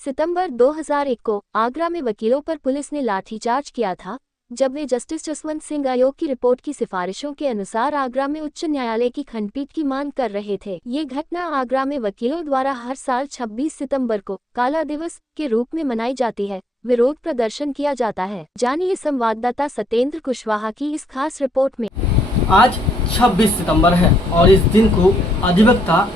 सितंबर 2001 को आगरा में वकीलों पर पुलिस ने लाठीचार्ज किया था, जब वे जस्टिस जसवंत सिंह आयोग की रिपोर्ट की सिफारिशों के अनुसार आगरा में उच्च न्यायालय की खंडपीठ की मांग कर रहे थे। ये घटना आगरा में वकीलों द्वारा हर साल 26 सितंबर को काला दिवस के रूप में मनाई जाती है। विरोध प्रदर्शन किया जाता है। जानिए संवाददाता सत्येंद्र कुशवाहा की इस खास रिपोर्ट में। आज 26 सितंबर है और इस दिन को अधिवक्ता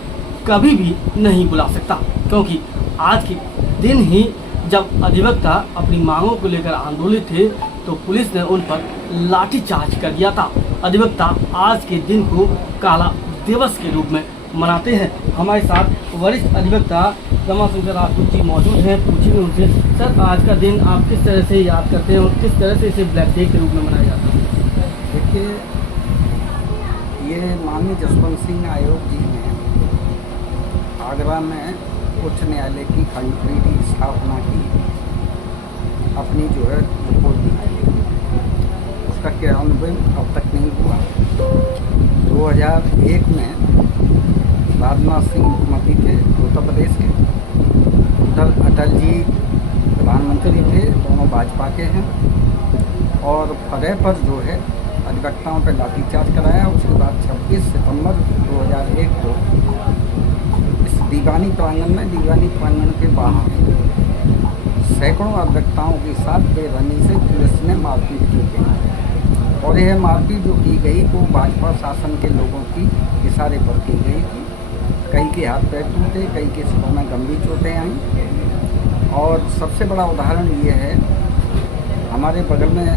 कभी भी नहीं बुला सकता, क्योंकि आज के दिन ही जब अधिवक्ता अपनी मांगों को लेकर आंदोलित थे तो पुलिस ने उन पर लाठीचार्ज कर दिया था। अधिवक्ता आज के दिन को काला दिवस के रूप में मनाते हैं। हमारे साथ वरिष्ठ अधिवक्ता रमाशंकर राजपूत जी मौजूद हैं। पूछेंगे उनसे, सर आज का दिन आप किस तरह से याद करते हैं और किस तरह से इसे ब्लैक डे के रूप में मनाया जाता है? देखिए, ये माननीय जसवंत सिंह आयोग जी ने आगरा में उच्च न्यायालय की खंडपीठ की स्थापना की, अपनी जो है रिपोर्ट दी, उसका क्रियान्वयन अब तक नहीं हुआ। 2001 में राजनाथ सिंह मुख्यमंत्री थे उत्तर प्रदेश के, उधर अटल जी प्रधानमंत्री थे, दोनों भाजपा के हैं, और फतह पर जो है अधिवक्ताओं पर लाठीचार्ज कराया। उसके बाद 26 सितंबर 2001 को इस दीवानी प्रांगण के बाहर सैकड़ों अधिवक्ताओं के साथ बेरहमी से पुलिस ने मारपीट की गई, और यह मारपीट जो की गई वो भाजपा शासन के लोगों की इशारे पर की गई थी। कई के हाथ पैर टूटे, कई के सिरों में गंभीर चोटें आईं। और सबसे बड़ा उदाहरण ये है, हमारे बगल में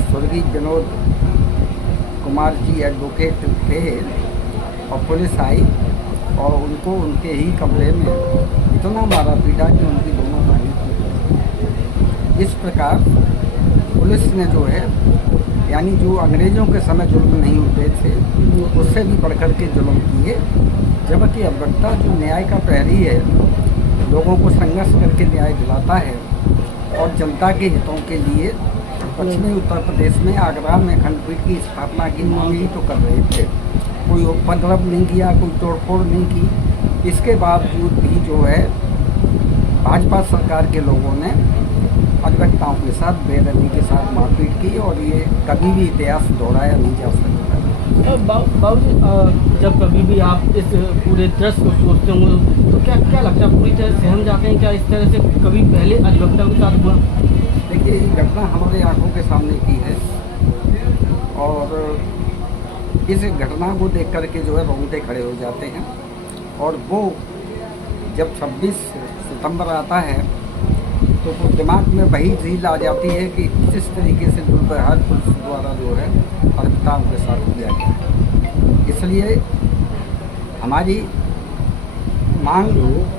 स्वर्गीय विनोद कुमार जी एडवोकेट थे, और पुलिस आई और उनको उनके ही कमरे में इतना मारा पीटा कि उनकी दोनों टांगें टूट। इस प्रकार पुलिस ने जो है, यानी जो अंग्रेज़ों के समय जुल्म नहीं होते थे उससे भी बढ़कर के जुल्म किए, जबकि अधिवक्ता जो न्याय का प्रहरी है, लोगों को संघर्ष करके न्याय दिलाता है और जनता के हितों के लिए पश्चिमी उत्तर प्रदेश में आगरा में खंडपीठ की स्थापना की मांग ही तो कर रहे थे। कोई उपद्रव नहीं किया, कोई तोड़फोड़ नहीं की। इसके बावजूद भी जो है भाजपा सरकार के लोगों ने अधिवक्ताओं के साथ बेरहमी के साथ मारपीट की, और ये कभी भी इतिहास दोहराया नहीं जा सकता। बाबू, जब कभी भी आप इस पूरे दृश्य को सोचते होंगे तो क्या लगता है, पूरी तरह सहम जाते हैं? क्या इस तरह से कभी पहले अधिवक्ता के साथ हुआ? देखिए, ये घटना हमारे आंखों के सामने की है, और इस घटना को देख करके जो है रोंगटे खड़े हो जाते हैं। और वो जब 26 सितंबर आता है तो वो दिमाग में वही झील आ जाती है कि किस तरीके से दुर्व्यवहार पुलिस द्वारा जो है अधिवक्ताओं के साथ किया गया। इसलिए हमारी मांग,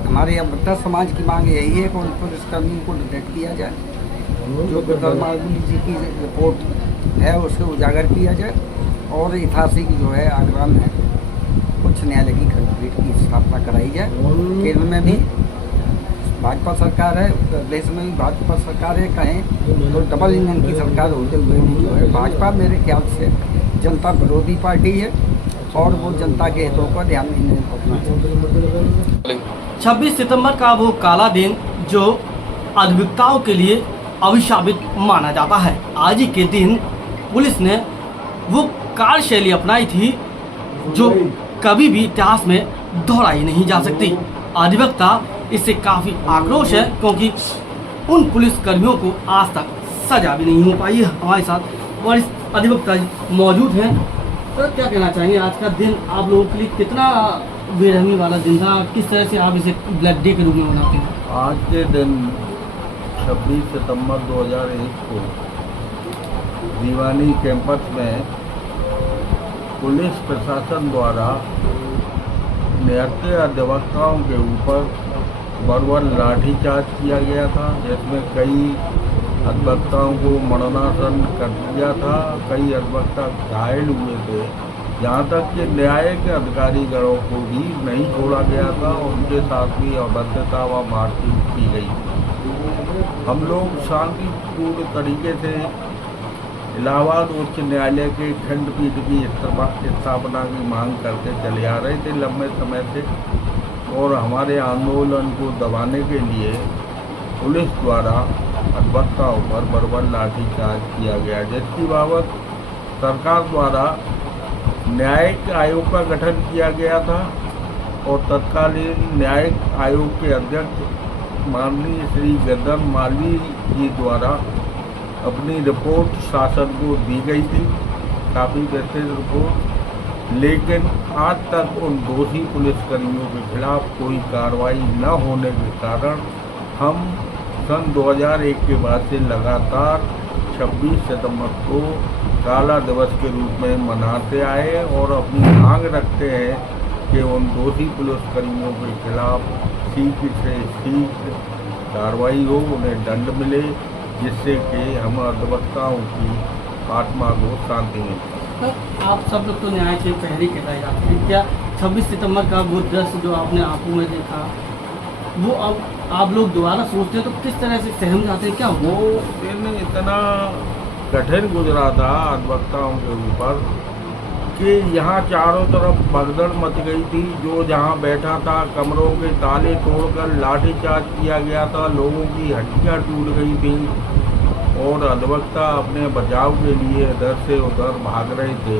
हमारे अधिवक्ता समाज की मांग यही है कि उन पुलिसकर्मियों को डिटेक्ट किया जाए, जो गुरदर्मागुली जी की रिपोर्ट है उसको उजागर किया जाए, और ऐतिहासिक जो है आगरा में उच्च न्यायालय की खंडपीठ की स्थापना कराई जाए। केंद्र में भी भाजपा सरकार है, प्रदेश में भी भाजपा सरकार है, कहें तो डबल इंजन की सरकार होते हुए भी जो है भाजपा मेरे ख्याल से जनता विरोधी पार्टी है, और वो जनता के हितों का ध्यान नहीं रखना चाहिए। 26 सितंबर का वो काला दिन जो अधिवक्ताओं के लिए अभिशापित माना जाता है। आज ही के दिन पुलिस ने वो कार्यशैली अपनाई थी जो कभी भी इतिहास में दोहराई नहीं जा सकती। अधिवक्ता इससे काफ़ी आक्रोश है, क्योंकि उन पुलिस कर्मियों को आज तक सजा भी नहीं हो पाई है। हमारे साथ वरिष्ठ अधिवक्ता मौजूद हैं। तो क्या कहना चाहेंगे, आज का दिन आप लोगों के लिए कितना बेरहमी वाला दिन था? किस तरह से आप इसे ब्लैक डे के रूप में मनाते हैं? आज के दिन 26 सितंबर 2001 को दीवानी कैंपस में पुलिस प्रशासन द्वारा निहत्थे अधिवक्ताओं के ऊपर बर्बर लाठीचार्ज किया गया था, जिसमें कई अधिवक्ताओं को मरणासन कर दिया था, कई अधिवक्ता घायल हुए थे। यहाँ तक कि न्यायिक अधिकारीगणों को भी नहीं छोड़ा गया था, उनके साथ भी अभद्रता व मारपीट की गई। हम लोग शांतिपूर्ण तरीके से इलाहाबाद उच्च न्यायालय के खंडपीठ की स्थापना की मांग करके चले आ रहे थे लंबे समय से। और हमारे आंदोलन को दबाने के लिए पुलिस द्वारा अधिवक्ताओं पर बर्बर लाठीचार्ज किया गया, जिसकी बाबत सरकार द्वारा न्यायिक आयोग का गठन किया गया था और तत्कालीन न्यायिक आयोग के अध्यक्ष माननीय श्री गिरधर मालवीय जी द्वारा अपनी रिपोर्ट शासन को दी गई थी, काफ़ी विस्तृत रिपोर्ट, लेकिन आज तक उन दोषी पुलिसकर्मियों के खिलाफ कोई कार्रवाई न होने के कारण हम सन 2001 के बाद से लगातार 26 सितंबर को काला दिवस के रूप में मनाते आए और अपनी मांग रखते हैं कि उन दोषी पुलिसकर्मियों के खिलाफ शीघ्र से शीघ्र कार्रवाई हो, उन्हें दंड मिले, जिससे कि हम अधिवक्ताओं की आत्मा को शांति मिले। आप सब लोग तो न्याय के पहरे कहलाए जाते हैं, क्या 26 सितंबर का वो दृश्य जो आपने आंखों में देखा वो अब आप लोग दोबारा सोचते हैं तो किस तरह से सहम जाते हैं? क्या वो दिन इतना कठिन गुजरा था अधिवक्ताओं के ऊपर कि यहाँ चारों तरफ भगदड़ मच गई थी। जो जहाँ बैठा था कमरों के ताले तोड़कर लाठीचार्ज किया गया था, लोगों की हड्डियाँ टूट गई थी और अधिवक्ता अपने बचाव के लिए इधर से उधर भाग रहे थे।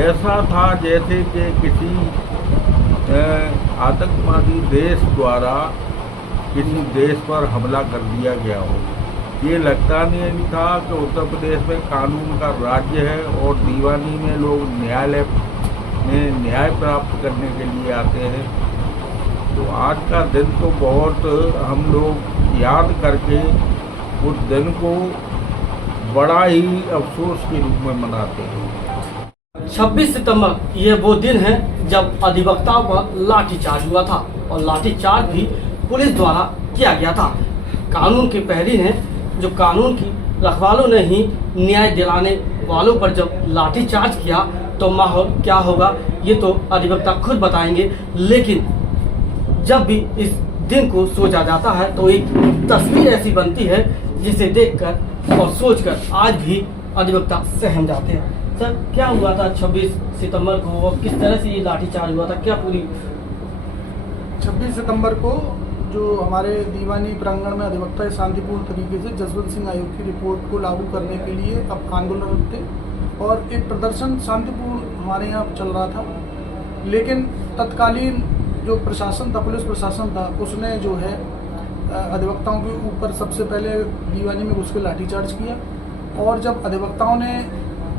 ऐसा था जैसे कि किसी आतंकवादी देश द्वारा किसी देश पर हमला कर दिया गया हो। ये लगता नहीं था कि उत्तर प्रदेश में कानून का राज्य है और दीवानी में लोग न्यायालय में न्याय प्राप्त करने के लिए आते हैं। तो आज का दिन तो बहुत हम लोग याद करके उस दिन को बड़ा ही अफसोस के रूप में मनाते हैं। 26 सितंबर ये वो दिन है जब अधिवक्ताओं पर लाठीचार्ज हुआ था और लाठीचार्ज भी पुलिस द्वारा किया गया था। कानून के पहरी ने, जो कानून की रखवालों ने ही न्याय दिलाने वालों पर जब लाठीचार्ज किया तो माहौल क्या होगा ये तो अधिवक्ता खुद बताएंगे। लेकिन जब भी इस दिन को सोचा जाता है तो एक तस्वीर ऐसी बनती है जिसे देखकर और सोचकर आज भी अधिवक्ता सहम जाते हैं। सर, क्या हुआ था 26 सितंबर को और किस तरह से ये लाठीचार्ज हुआ था? क्या पूरी 26 सितंबर को जो हमारे दीवानी प्रांगण में अधिवक्ता शांतिपूर्ण तरीके से जसवंत सिंह आयोग की रिपोर्ट को लागू करने के लिए अब आंदोलन थे और एक प्रदर्शन शांतिपूर्ण हमारे यहाँ चल रहा था। लेकिन तत्कालीन जो प्रशासन था, पुलिस प्रशासन था, उसने जो है अधिवक्ताओं के ऊपर सबसे पहले दीवानी में घुस के लाठीचार्ज किया और जब अधिवक्ताओं ने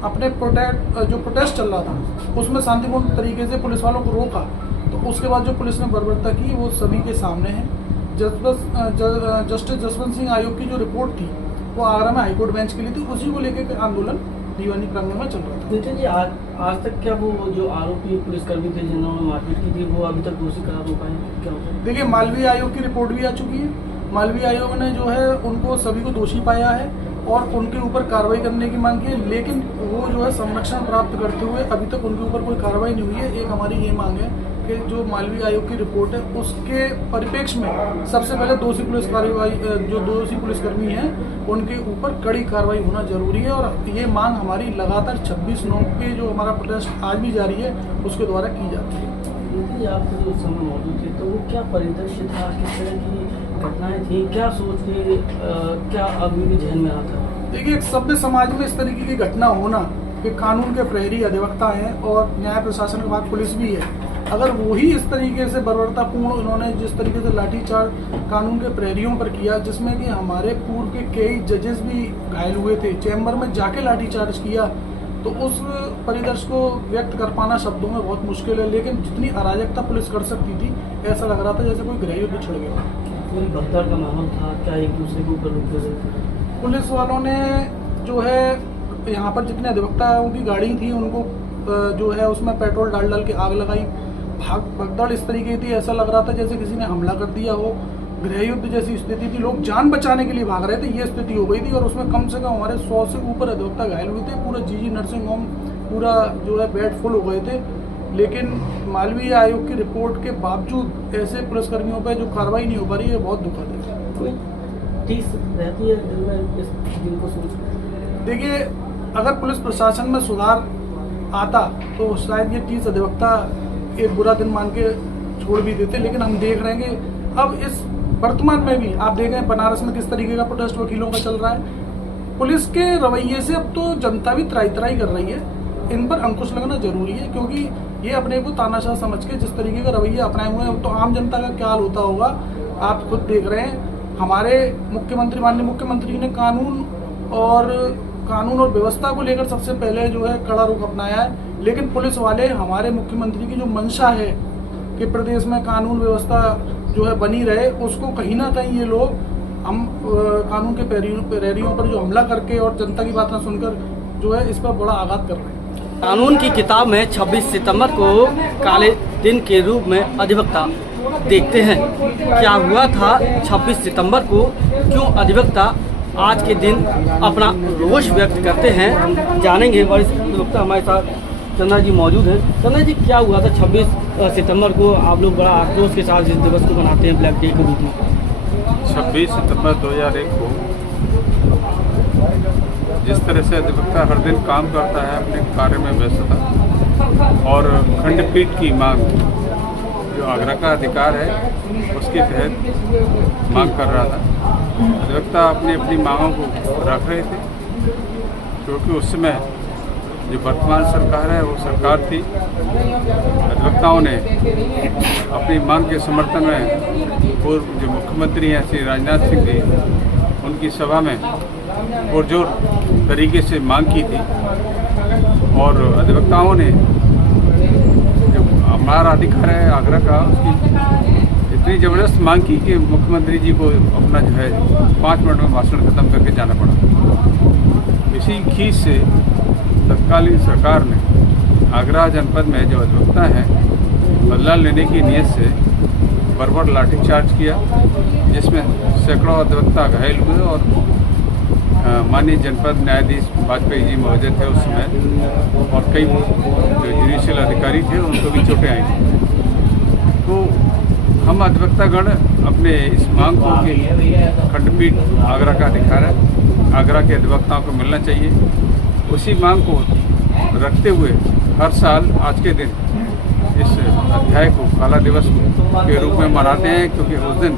अपने प्रोटेस्ट चल रहा था उसमें शांतिपूर्ण तरीके से पुलिस वालों को रोका तो उसके बाद जो पुलिस ने बर्बरता की वो सभी के सामने है। जस्टिस जसवंत सिंह आयोग की जो रिपोर्ट थी वो आगरा में हाईकोर्ट बेंच के लिए थी, उसी को लेकर आंदोलन दीवानी प्रांगण में चल रहा था। नितिन जी, आज तक क्या वो जो आरोपी पुलिसकर्मी थे जिन्होंने मारपीट की थी वो अभी तक दोषी करार हो पाए? क्या देखिए, मालवीय आयोग की रिपोर्ट भी आ चुकी है। मालवीय आयोग ने जो है उनको सभी को दोषी पाया है और उनके ऊपर कार्रवाई करने की मांग की है, लेकिन वो जो है संरक्षण प्राप्त करते हुए अभी तक उनके ऊपर कोई कार्रवाई नहीं हुई है। एक हमारी ये मांग है कि जो मालवीय आयोग की रिपोर्ट है उसके परिप्रेक्ष्य में सबसे पहले दोषी पुलिसकर्मी हैं उनके ऊपर कड़ी कार्रवाई होना जरूरी है और ये मांग हमारी लगातार 26/9 के जो हमारा प्रोटेस्ट आज भी जारी है उसके द्वारा की जाती है। नितिन, आप जो उस समय मौजूद थे तो वो क्या परिदृश्य था, किस तरह की घटनाएं थी, क्या सोच के क्या अभी भी ध्यान में आता है? देखिए, एक सभ्य समाज में इस तरीके की घटना होना कि कानून के प्रहरी अधिवक्ता हैं और न्याय प्रशासन के बाद पुलिस भी है, अगर वही इस तरीके से बर्बरतापूर्ण उन्होंने जिस तरीके से लाठीचार्ज कानून के प्रहरियों पर किया, जिसमें कि हमारे पूर्व के कई जजेस भी घायल हुए थे, चैम्बर में जाके लाठीचार्ज किया, तो उस परिदृश्य को व्यक्त कर पाना शब्दों में बहुत मुश्किल है। लेकिन जितनी अराजकता पुलिस कर सकती थी ऐसा लग रहा था जैसे कोई गृह युद्ध छिड़ गया। पूरी भगदड़ का माहौल था, क्या एक दूसरे के ऊपर रुक गए थे? पुलिस वालों ने जो है यहाँ पर जितने अधिवक्ताओं की गाड़ी थी उनको जो है उसमें पेट्रोल डाल के आग लगाई। भगदड़ इस तरीके थी, ऐसा लग रहा था जैसे किसी ने हमला कर दिया हो, गृह युद्ध जैसी स्थिति थी, लोग जान बचाने के लिए भाग रहे थे, ये स्थिति हो गई थी। और उसमें कम से कम हमारे 100 से ऊपर अधिवक्ता घायल हुए थे, पूरा जीजी नर्सिंग होम पूरा जो है बेड फुल हो गए थे। लेकिन मालवीय आयोग की रिपोर्ट के बावजूद ऐसे पुलिसकर्मियों पर जो कार्रवाई नहीं हो पा रही है बहुत दुखद है। कोई टीस रहती है दिल में इस दिन को सोच? देखिए, अगर पुलिस प्रशासन में सुधार आता तो शायद ये 30 अधिवक्ता एक बुरा दिन मान के छोड़ भी देते, लेकिन हम देख रहे हैं कि अब इस वर्तमान में भी आप देख रहे हैं बनारस में किस तरीके का प्रोटेस्ट वकीलों का चल रहा है। पुलिस के रवैये से अब तो जनता भी त्राई त्राई कर रही है। इन पर अंकुश लगना जरूरी है, क्योंकि ये अपने को तानाशाह समझ के जिस तरीके का रवैया अपनाए हुए हैं, तो आम जनता का क्या हाल होता होगा आप खुद देख रहे हैं। हमारे मुख्यमंत्री, माननीय मुख्यमंत्री ने कानून और व्यवस्था को लेकर सबसे पहले जो है कड़ा रुख अपनाया है, लेकिन पुलिस वाले हमारे मुख्यमंत्री की जो मंशा है कि प्रदेश में कानून व्यवस्था जो है बनी रहे, उसको कहीं ना कहीं ये लोग हम कानून के पैरेरियों पर जो हमला करके और जनता की बात ना सुनकर जो है इस पर बड़ा आघात कर रहे हैं। कानून की किताब में 26 सितंबर को काले दिन के रूप में अधिवक्ता देखते हैं। क्या हुआ था 26 सितंबर को, क्यों अधिवक्ता आज के दिन अपना रोष व्यक्त करते हैं, जानेंगे। वरिष्ठ अधिवक्ता हमारे साथ चंद्रा जी मौजूद हैं। चंद्रा जी, क्या हुआ था 26 सितंबर को? आप लोग बड़ा आक्रोश के साथ इस दिवस को मनाते हैं ब्लैक डे के रूप में। 26 सितंबर 2001 को जिस तरह से अधिवक्ता हर दिन काम करता है, अपने कार्य में व्यस्त था और खंडपीठ की मांग जो आगरा का अधिकार है उसके तहत मांग कर रहा था। अधिवक्ता अपनी मांगों को रख रहे थे, क्योंकि उस समय जो वर्तमान सरकार है वो सरकार थी। अधिवक्ताओं ने अपनी मांग के समर्थन में पूर्व जो मुख्यमंत्री हैं श्री राजनाथ सिंह जी, उनकी सभा में पुरजोर तरीके से मांग की थी और अधिवक्ताओं ने जो हमारा अधिकार है आगरा का, उसकी इतनी ज़बरदस्त मांग की कि मुख्यमंत्री जी को अपना जो है 5 मिनट में भाषण खत्म करके जाना पड़ा। इसी खींच से तत्कालीन सरकार ने आगरा जनपद में जो अधिवक्ता हैं बदला लेने की नीयत से बर्बर लाठीचार्ज किया, जिसमें सैकड़ों अधिवक्ता घायल हुए और माननीय जनपद न्यायाधीश वाजपेयी जी महोदय थे उस समय, और कई जो जुडिशियल अधिकारी थे उनको भी चोटें आई थी। तो हम अधिवक्तागण अपने इस मांग को कि खंडपीठ आगरा का अधिकार है, आगरा के अधिवक्ताओं को मिलना चाहिए, उसी मांग को रखते हुए हर साल आज के दिन इस अध्याय को काला दिवस के रूप में मनाते हैं, क्योंकि उस दिन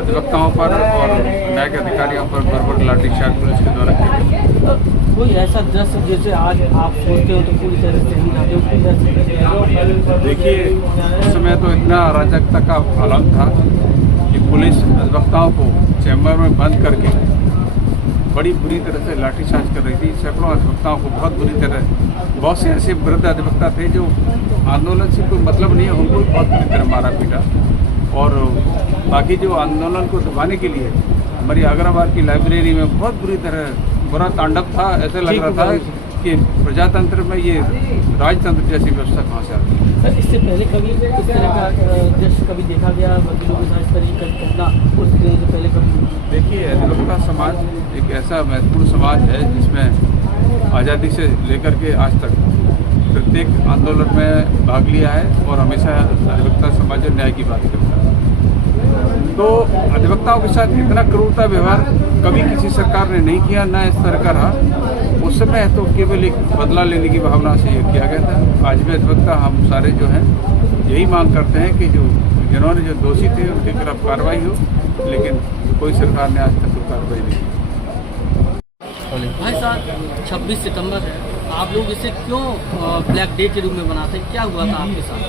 अधिवक्ताओं पर और न्यायिक अधिकारियों पर बर्बर लाठीचार्ज पुलिस के द्वारा किया। कोई ऐसा दृश्य जैसे आज आप सोचते हो तो पूरी तरह से हम जाते हो? देखिए, उस समय तो इतना अराजकता का आलम था कि पुलिस अधिवक्ताओं को चैम्बर में बंद करके बड़ी बुरी तरह से लाठीचार्ज कर रही थी। सैकड़ों अधिवक्ताओं को बहुत बुरी तरह, बहुत से ऐसे वृद्ध अधिवक्ता थे जो आंदोलन से कोई मतलब नहीं है, उनको बहुत बुरी तरह मारा पीटा। और बाकी जो आंदोलन को दबाने के लिए हमारी आगराबाद की लाइब्रेरी में बहुत बुरी तरह बुरा तांडव था। ऐसा लग रहा था कि प्रजातंत्र में ये राजतंत्र जैसी व्यवस्था कहाँ से आती है। इससे पहले कभी इस तरह का दृश्य कभी देखा गया वकीलों के साथ इस तरह की घटना? उस दिन से पहले कभी? देखिए, अधिवक्ता समाज एक ऐसा महत्वपूर्ण समाज है जिसमें आज़ादी से लेकर के आज तक प्रत्येक आंदोलन में भाग लिया है और हमेशा अधिवक्ता समाज और न्याय की बात करता है। तो अधिवक्ताओं के साथ इतना क्रूरता व्यवहार कभी किसी सरकार ने नहीं किया, ना इस तरह का रहा। उस समय तो केवल एक बदला लेने की भावना से ये किया गया था। आज भी अधिवक्ता हम सारे जो हैं यही मांग करते हैं कि जिन्होंने जो दोषी थे उनके खिलाफ कार्रवाई हो, लेकिन कोई सरकार ने आज तक कोई कार्रवाई नहीं की। भाई साहब, 26 सितंबर है, आप लोग इसे क्यों ब्लैक डे के रूप में मनाते हैं? क्या हुआ था आपके साथ?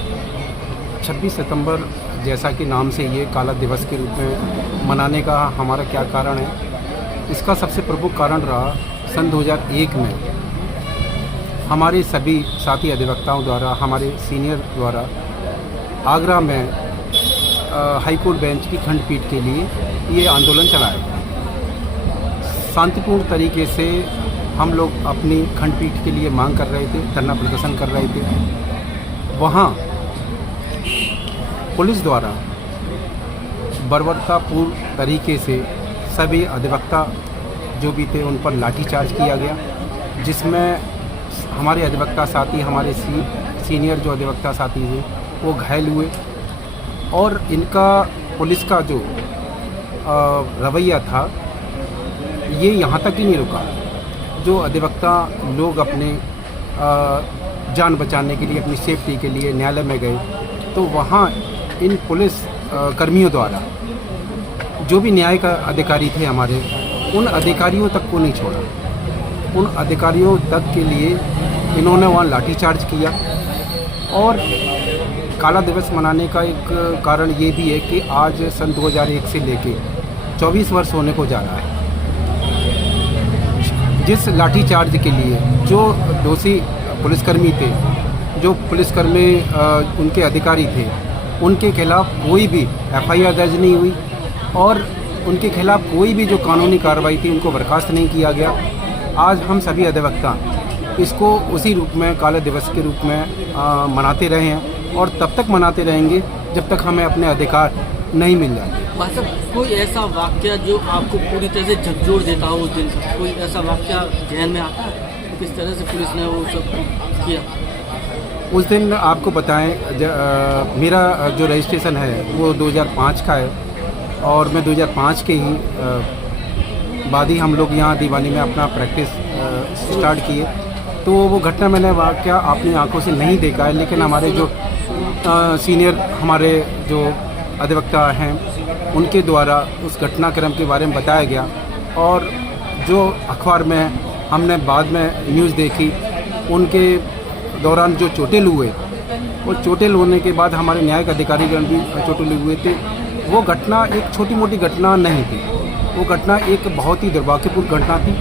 26 सितंबर जैसा कि नाम से ये काला दिवस के रूप में मनाने का हमारा क्या कारण है? इसका सबसे प्रमुख कारण रहा सन 2001 में हमारे सभी साथी अधिवक्ताओं द्वारा, हमारे सीनियर द्वारा आगरा में हाई कोर्ट बेंच की खंडपीठ के लिए ये आंदोलन चलाया गया। शांतिपूर्ण तरीके से हम लोग अपनी खंडपीठ के लिए मांग कर रहे थे, धरना प्रदर्शन कर रहे थे। वहाँ पुलिस द्वारा बर्बरतापूर्ण तरीके से सभी अधिवक्ता जो भी थे उन पर लाठीचार्ज किया गया, जिसमें हमारे अधिवक्ता साथी, हमारे सीनियर जो अधिवक्ता साथी थे वो घायल हुए। और इनका पुलिस का जो रवैया था ये यहाँ तक ही नहीं रुका। जो अधिवक्ता लोग अपने जान बचाने के लिए, अपनी सेफ्टी के लिए न्यायालय में गए, तो वहाँ इन पुलिस कर्मियों द्वारा जो भी न्याय का अधिकारी थे हमारे, उन अधिकारियों तक को नहीं छोड़ा। उन अधिकारियों तक के लिए इन्होंने वहाँ लाठीचार्ज किया। और काला दिवस मनाने का एक कारण ये भी है कि आज सन 2001 से लेके 24 वर्ष होने को जा रहा है। जिस लाठीचार्ज के लिए जो दोषी पुलिसकर्मी थे, जो पुलिसकर्मी उनके अधिकारी थे, उनके खिलाफ कोई भी FIR दर्ज नहीं हुई और उनके खिलाफ कोई भी जो कानूनी कार्रवाई थी उनको बर्खास्त नहीं किया गया। आज हम सभी अधिवक्ता इसको उसी रूप में, काले दिवस के रूप में मनाते रहे हैं और तब तक मनाते रहेंगे जब तक हमें अपने अधिकार नहीं मिल जाते। भाई साहब, कोई ऐसा वाक्य जो आपको पूरी तरह से झकझोर देता हो उस दिन, कोई ऐसा वाक्य ध्यान में आता है किस तरह से पुलिस ने वो सब किया? उस दिन आपको बताएं, मेरा जो रजिस्ट्रेशन है वो 2005 का है और मैं 2005 के ही बाद ही हम लोग यहाँ दीवानी में अपना प्रैक्टिस स्टार्ट किए। तो वो घटना मैंने वाकया अपनी आंखों से नहीं देखा है, लेकिन हमारे जो सीनियर हमारे जो अधिवक्ता हैं उनके द्वारा उस घटनाक्रम के बारे में बताया गया। और जो अखबार में हमने बाद में न्यूज़ देखी, उनके दौरान जो चोटिल हुए, वो चोटिल होने के बाद हमारे न्यायिक अधिकारीगण भी चोटिल हुए थे। वो घटना एक छोटी मोटी घटना नहीं थी, वो घटना एक बहुत ही दुर्भाग्यपूर्ण घटना थी।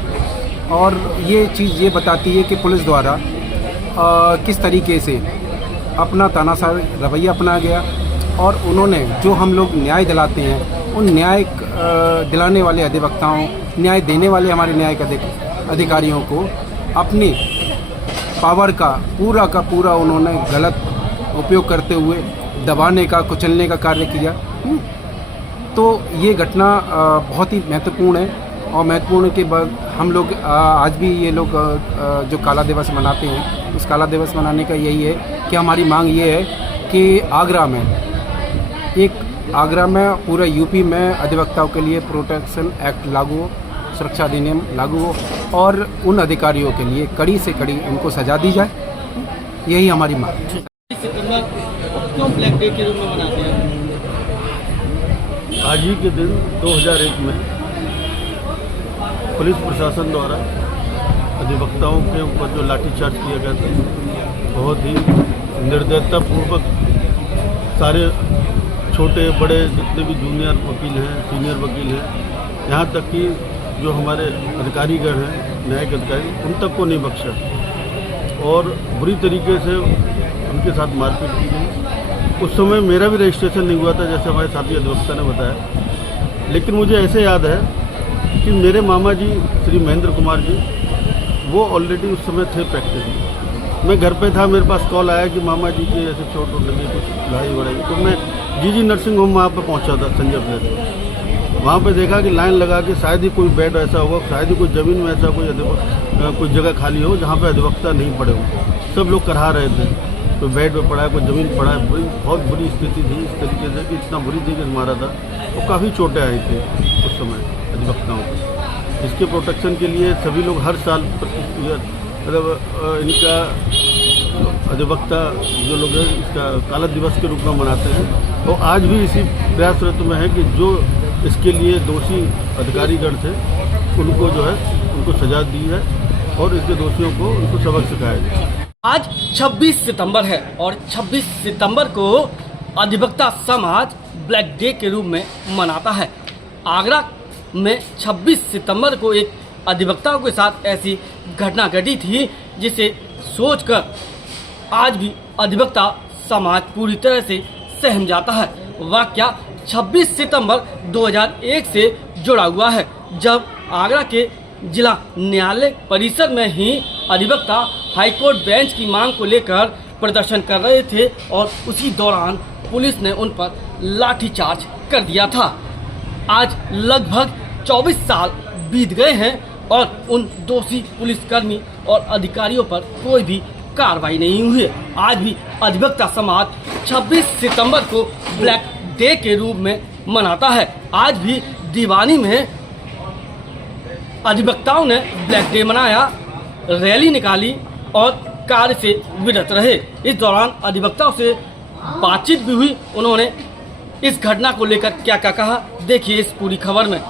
और ये चीज़ ये बताती है कि पुलिस द्वारा किस तरीके से अपना तानाशाह रवैया अपनाया गया और उन्होंने जो हम लोग न्याय दिलाते हैं उन न्याय दिलाने वाले अधिवक्ताओं, न्याय देने वाले हमारे न्यायिक अधिकारियों को अपनी पावर का पूरा उन्होंने गलत उपयोग करते हुए दबाने का, कुचलने का कार्य किया। तो ये घटना बहुत ही महत्वपूर्ण है और महत्वपूर्ण के बाद हम लोग आज भी ये लोग जो काला दिवस मनाते हैं, उस काला दिवस मनाने का यही है कि हमारी मांग ये है कि आगरा में पूरा यूपी में अधिवक्ताओं के लिए प्रोटेक्शन एक्ट लागू हो, सुरक्षा अधिनियम लागू हो और उन अधिकारियों के लिए कड़ी से कड़ी उनको सजा दी जाए। यही हमारी मांग है। सितंबर क्यों ब्लैक डे के रूप में मनाते हैं? आज ही के दिन 2001 में पुलिस प्रशासन द्वारा अधिवक्ताओं के ऊपर जो लाठीचार्ज किया गया था, बहुत ही निर्दयतापूर्वक सारे छोटे बड़े जितने भी जूनियर वकील हैं, सीनियर वकील हैं, यहाँ तक कि जो हमारे अधिकारीगण हैं, न्यायिक अधिकारी, उन तक को नहीं बख्शा और बुरी तरीके से उनके साथ मारपीट की गई। उस समय मेरा भी रजिस्ट्रेशन नहीं हुआ था, जैसे हमारे साथी अधिवक्ता ने बताया, लेकिन मुझे ऐसे याद है कि मेरे मामा जी श्री महेंद्र कुमार जी वो ऑलरेडी उस समय थे प्रैक्टिस में। मैं घर पे था, मेरे पास कॉल आया कि मामा जी की ऐसे चोट लगी, कुछ लड़ाई वड़ाई। तो मैं जीजी नर्सिंग होम वहाँ पे पहुँचा था संजय प्लेस। वहाँ पे देखा कि लाइन लगा के शायद ही कोई बेड ऐसा होगा, शायद ही कोई ज़मीन में ऐसा कोई जगह खाली हो जहाँ पे अधिवक्ता नहीं पड़े हो। सब लोग करा रहे थे, कोई बेड पे पड़ा है, कोई ज़मीन पड़ा है। बहुत बुरी स्थिति थी, इस तरीके से कि इतना बुरी तरीके से मारा था। तो काफ़ी चोटें आई थी उस समय अधिवक्ताओं को। इसके प्रोटेक्शन के लिए सभी लोग हर साल मतलब इनका अधिवक्ता जो लोग हैं इसका काला दिवस के रूप में मनाते हैं। और आज भी इसी प्रयासरत में है कि जो इसके लिए दोषी अधिकारीगण थे उनको जो है उनको सजा दी है और इसके दोषियों को उनको सबक सिखाया जाए। आज 26 सितंबर है और 26 सितंबर को अधिवक्ता समाज ब्लैक डे के रूप में मनाता है। आगरा में 26 सितंबर को एक अधिवक्ताओं के साथ ऐसी घटना घटी थी जिसे सोचकर आज भी अधिवक्ता समाज पूरी तरह से सहम जाता है। वाकया 26 सितंबर 2001 से जुड़ा हुआ है, जब आगरा के जिला न्यायालय परिसर में ही अधिवक्ता हाईकोर्ट बेंच की मांग को लेकर प्रदर्शन कर रहे थे और उसी दौरान पुलिस ने उन पर लाठीचार्ज कर दिया था। आज लगभग 24 साल बीत गए हैं और उन दोषी पुलिसकर्मी और अधिकारियों पर कोई भी कार्रवाई नहीं हुई है। आज भी अधिवक्ता समाज 26 सितंबर को ब्लैक डे के रूप में मनाता है। आज भी दीवानी में अधिवक्ताओं ने ब्लैक डे मनाया, रैली निकाली और कार्य से विरत रहे। इस दौरान अधिवक्ताओं से बातचीत भी हुई। उन्होंने इस घटना को लेकर क्या क्या कहा, देखिए इस पूरी खबर में।